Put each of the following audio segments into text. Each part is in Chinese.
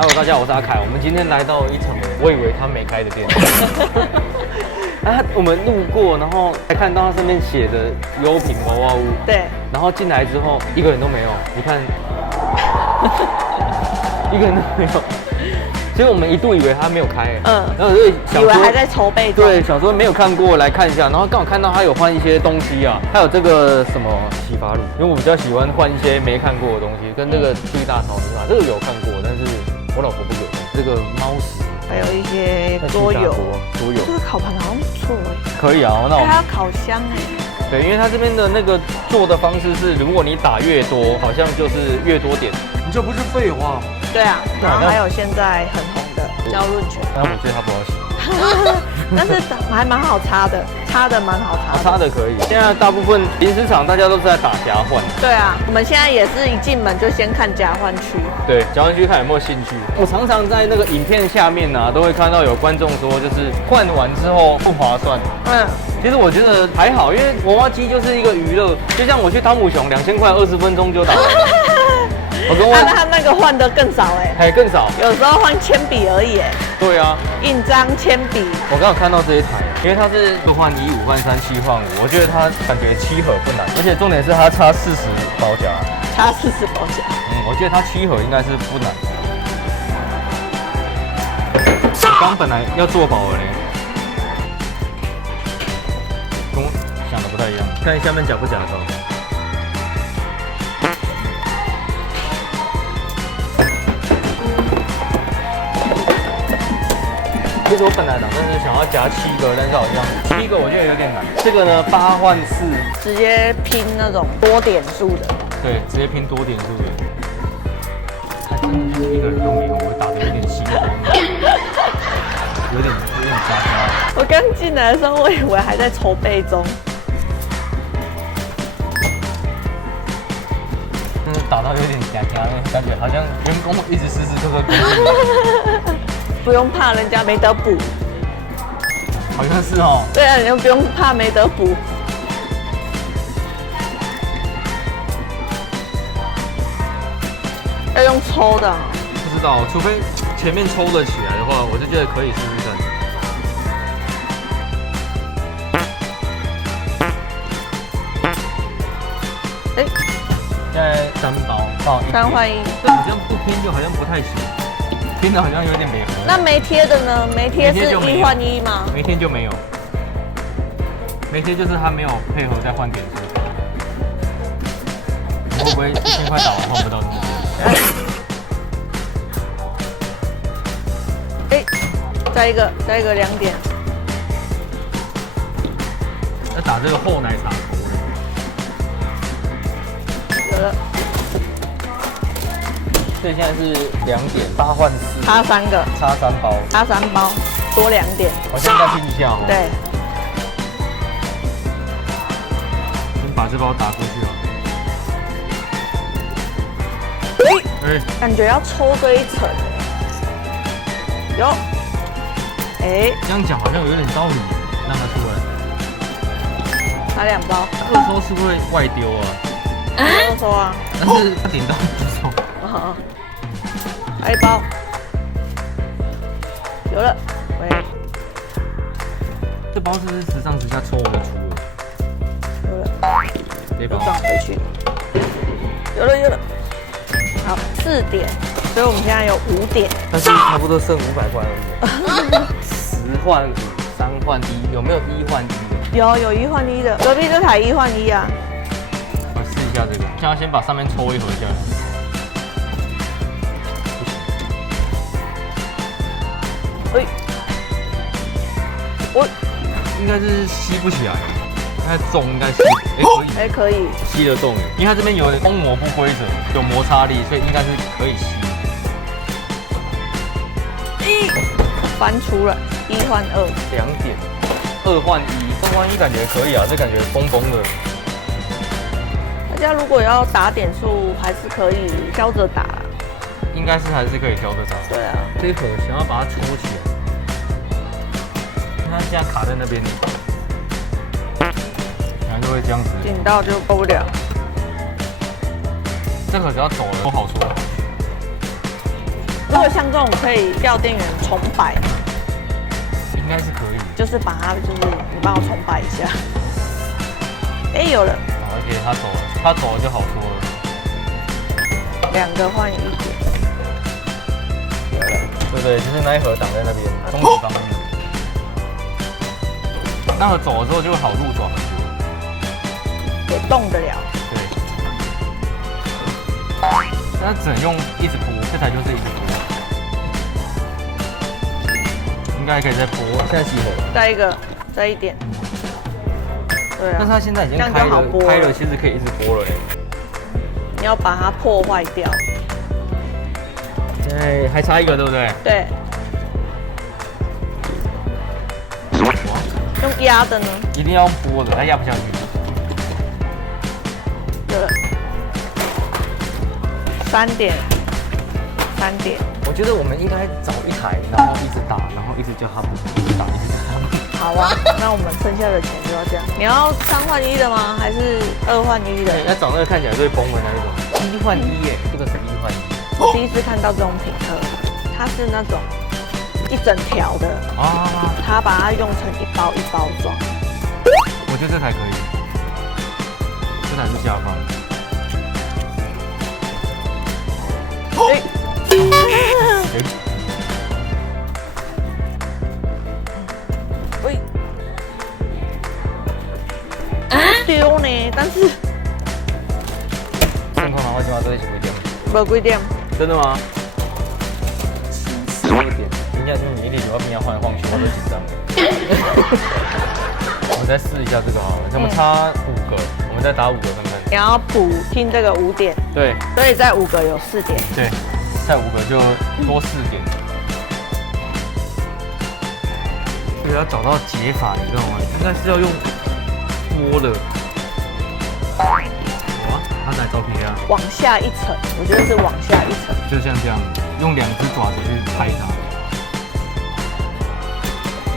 Hello， 大家好，我是阿凯。我们今天来到一场我以为他没开的店。啊，我们路过，然后还看到他上面写着“优品娃娃屋”。对。然后进来之后，一个人都没有。你看，一个人都没有。所以我们一度以为他没有开，然后就以为还在筹备中。对，想说没有看过来看一下，然后刚好看到他有换一些东西啊，还有这个什么洗发乳，因为我比较喜欢换一些没看过的东西，跟这个最大草泥马，这个有看过，但是我老婆不给。这个猫屎，还有一些桌游，这个烤盘好像不错哎。可以啊，那我们还有烤箱哎。对，因为他这边的那个做的方式是，如果你打越多，好像就是越多点，你这不是废话。对啊，然后还有现在很红的交润泉，但我觉得它不好洗，但是还蛮好擦的，擦的蛮好擦的，擦的可以。现在大部分零食厂大家都是在打夹换。对啊，我们现在也是一进门就先看夹换区。对，夹换区看有没有兴趣。我常常在那个影片下面啊，都会看到有观众说，就是换完之后不划算。其实我觉得还好，因为娃娃机就是一个娱乐，就像我去汤姆熊，2000块20分钟就打完。我跟他那个换的更少哎，还更少，有时候换铅笔而已哎。对啊，印章、铅笔。我刚好看到这一台，因为它是6换1、5换3、7换5，我觉得它感觉7盒不难，而且重点是它插40包夹，插40包夹。我觉得它7盒应该是不难。刚本来要做饱了嘞，跟我想的不太一样，看下面夹不夹得到。其实我本来打算是想要夹7个，但是好像7个我觉得有点难。这个呢8换4，直接拼那种多点数的。对，直接拼多点数的。还真的就是一个人都没有，我打的有点心慌，有点夹夹。我刚进来的时候，我以为还在筹备中。但是打到有点夹夹，感觉好像员工一直时时刻刻。不用怕人家没得补，好像是哦。对啊，你就不用怕没得补。要用抽的。不知道，除非前面抽得起来的话，我就觉得可以试试看。现在3包，3换1，这好像不拼就好像不太行。拼的好像有点没合。那没贴的呢？没贴是1换1吗？没贴就没有。没贴就是他没有配合再换点数。你会不会1000块打完换不到？再一个2点。要打这个厚奶茶口味。有了。所以现在是2点8换4，插3个，插3包，插3包，多2点。我现在再拼一下哦。对。先把这包打过去哦。感觉要抽这一层。有。这样讲好像有点道理，让它出来。插2包。2抽是不是会外丢啊？2抽啊。但是它顶到不抽。还1包，有了，这包是不是时上时下抽我的出了？有了，这包放回去，有了，好4点，所以我们现在有5点，但是差不多剩500块而已。10换5、3换1，有没有1换1的？有1换1的，隔壁这台1换1啊。我试一下这个，现在先把上面抽一盒下来。我应该是吸不起来，太重应该吸，可以吸得动，因为它这边有封膜不规则，有摩擦力，所以应该是可以吸。翻出了1换2，2点，2换1，2换1感觉可以啊，这感觉崩崩的。大家如果要打点数，还是可以挑着打。应该是还是可以挑着打。对啊，这一盒想要把它抽起来。它现在卡在那边，然后就会这样子，紧到就够不了。这个只要走了都好出来。如果像这种可以叫店员重摆，应该是可以。就是把它就是你帮我重摆一下。哎，有了。好 ，OK， 他走了，他走了就好说了。2个换1点。有了。对对，就是那一盒挡在那边，中指方面。那盒走了之后就会好入爪很多。有动得了。对。那只能用一直拨，这台就是一直拨。应该可以再拨，现在几盒？再一个，再1点。对啊。但是它现在已经开了，其实可以一直拨了。你要把它破坏掉。现在还差1个，对不对？对。用压的呢？一定要用拨的，它压不下去。有了。3点。3点。我觉得我们应该找一台，然后一直打，然后一直叫它不，一直打，一直叫它不。好啊，那我们剩下的钱就要这样。你要3换1的吗？还是2换1的？要找那个看起来最崩的那一种，1换1耶，这个是1换1。我第一次看到这种品客，它是那种一整条的啊，它把它用成一包一包装。我觉得这台可以，这台是下放。喂，丢呢，但是正常的话，起码都会几点？没几点。真的吗？12点，人家你一点就要边要晃来晃去，我都紧张。我们再试一下这个好了，我们差5个，我们再打5个看看。你要补听这个5点。对。所以在5个有4点。对，再5个就多4点。所以要找到解法，你知道吗？应该是要用拨的。哇，他来照片啊！往下一层，我觉得是往下一层。就像这样，用2只爪子去拍它。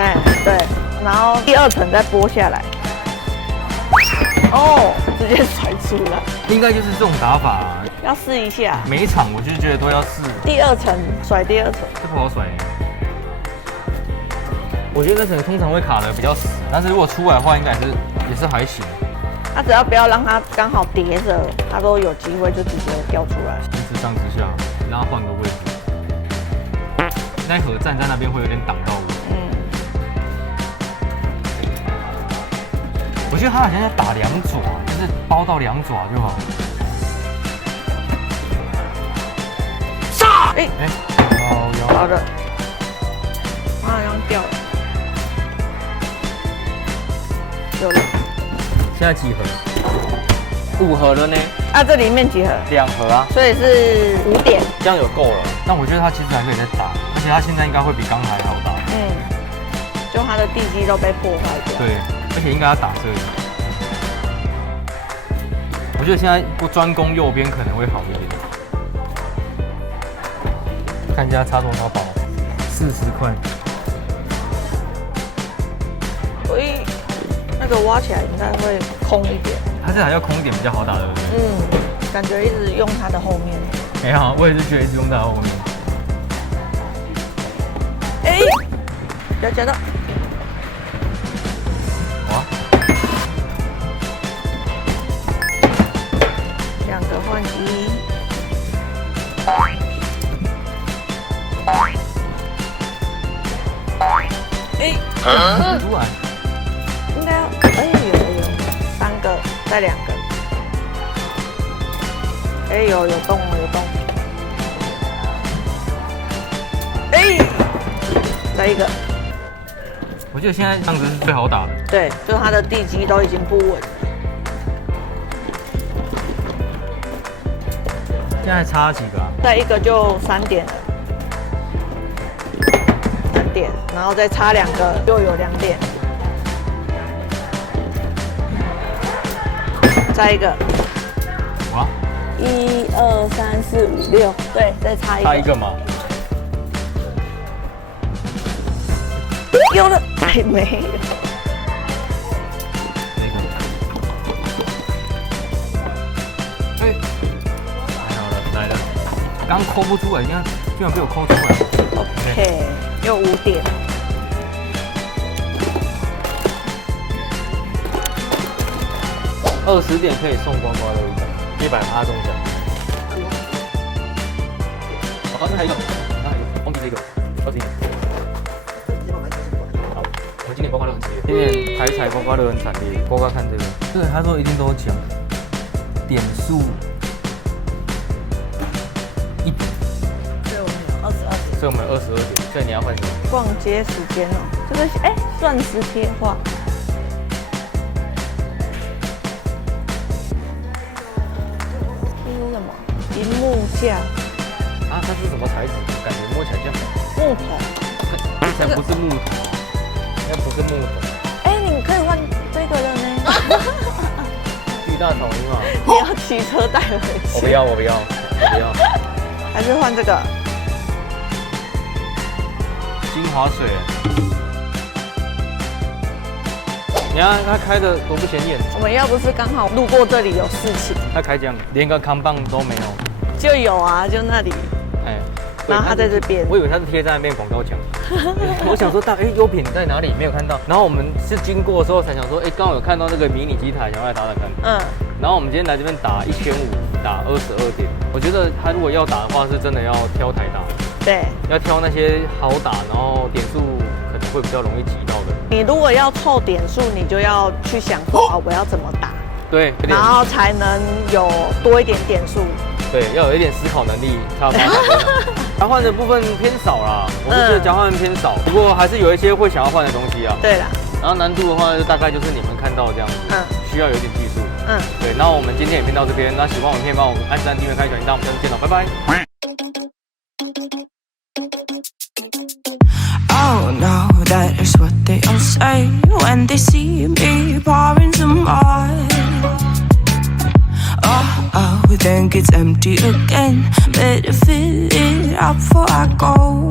哎，对，然后第2层再剥下来。哦，直接甩出来。应该就是这种打法啊。要试一下。每一场我就觉得都要试。第2层甩第2层，这不好甩。我觉得那层通常会卡的比较死，但是如果出来的话，应该也是还行。它只要不要让它刚好叠着，它都有机会就直接掉出来。一直上直下，让它换个位置。那盒站在那边会有点挡到我。我觉得它好像要打2爪，就是包到2爪就好。杀！哎，好的，它好像掉了，有了。现在几盒？5盒了呢。啊，这里面几盒？2盒啊。所以是5点，这样有够了。但我觉得它其实还可以再打，而且它现在应该会比刚才好打。就它的地基都被破坏掉。对，而且应该要打这里。我觉得现在不专攻右边可能会好一点。看一下差多少宝，40块。喂，那个挖起来应该会空一点。它这还要空一点比较好打，对不对？感觉一直用它的后面。没有，我也是觉得一直用它的后面。哎，要夹到。哇！2个换1。哎，出来。应该要，有3个，再2个。哎，有动了，有动。哎，再1个。我记得现在这样子是最好打的。对，就它的地基都已经不稳。现在差几个啊？再1个就3点了，3点，然后再差2个又有2点。再1个。哇！1、2、3、4、5、6，对，再差1个。差1个吗？有了，还没有。哎，太好了，来了。刚刚抠不出来，你看居然被我抠出来。OK，又5点。20点可以送刮刮乐100%中奖。哦，那还有一个，忘记这个，20点。好，我们今年刮刮乐很惨烈，今年台彩刮刮乐很惨烈，刮刮看这个。对，他说一定都有奖，点数1点。所以我们有22点，所以你要换什么？逛街时间哦，这个钻石贴画。这是什么？银幕架。啊，它是什么材质？感觉摸起来像木头。它才不是木头，那不是木头。你可以换这个了呢。巨大草莓嘛。你要骑车带回去？我不要。还是换这个？精华水，你看它开的多不显眼。我们要不是刚好路过这里有事情，它开奖连个康棒都没有，就有啊，就那里。然后它在这边，我以为它是贴在那边广告墙。我想说优品在哪里没有看到，然后我们是经过的时候才想说，刚好有看到那个迷你机台，想要来打打看。然后我们今天来这边打1500，打22点。我觉得他如果要打的话，是真的要挑台打。对，要挑那些好打，然后点数可能会比较容易挤到的。你如果要凑点数，你就要去想说我要怎么打，对，然后才能有多一点点数。对，要有一点思考能力，差不多。交换的部分偏少啦，我是觉得交换偏少，不过还是有一些会想要换的东西啊。对啦，然后难度的话，就大概就是你们看到这样子，需要有点技术。对，那我们今天影片到这边，那喜欢我影片帮我按赞、订阅、开小铃铛，我们下次见了，拜拜。Oh no, that is what they all say when they see me pouring some oil. Oh, then it's empty again. Better fill it up before I go.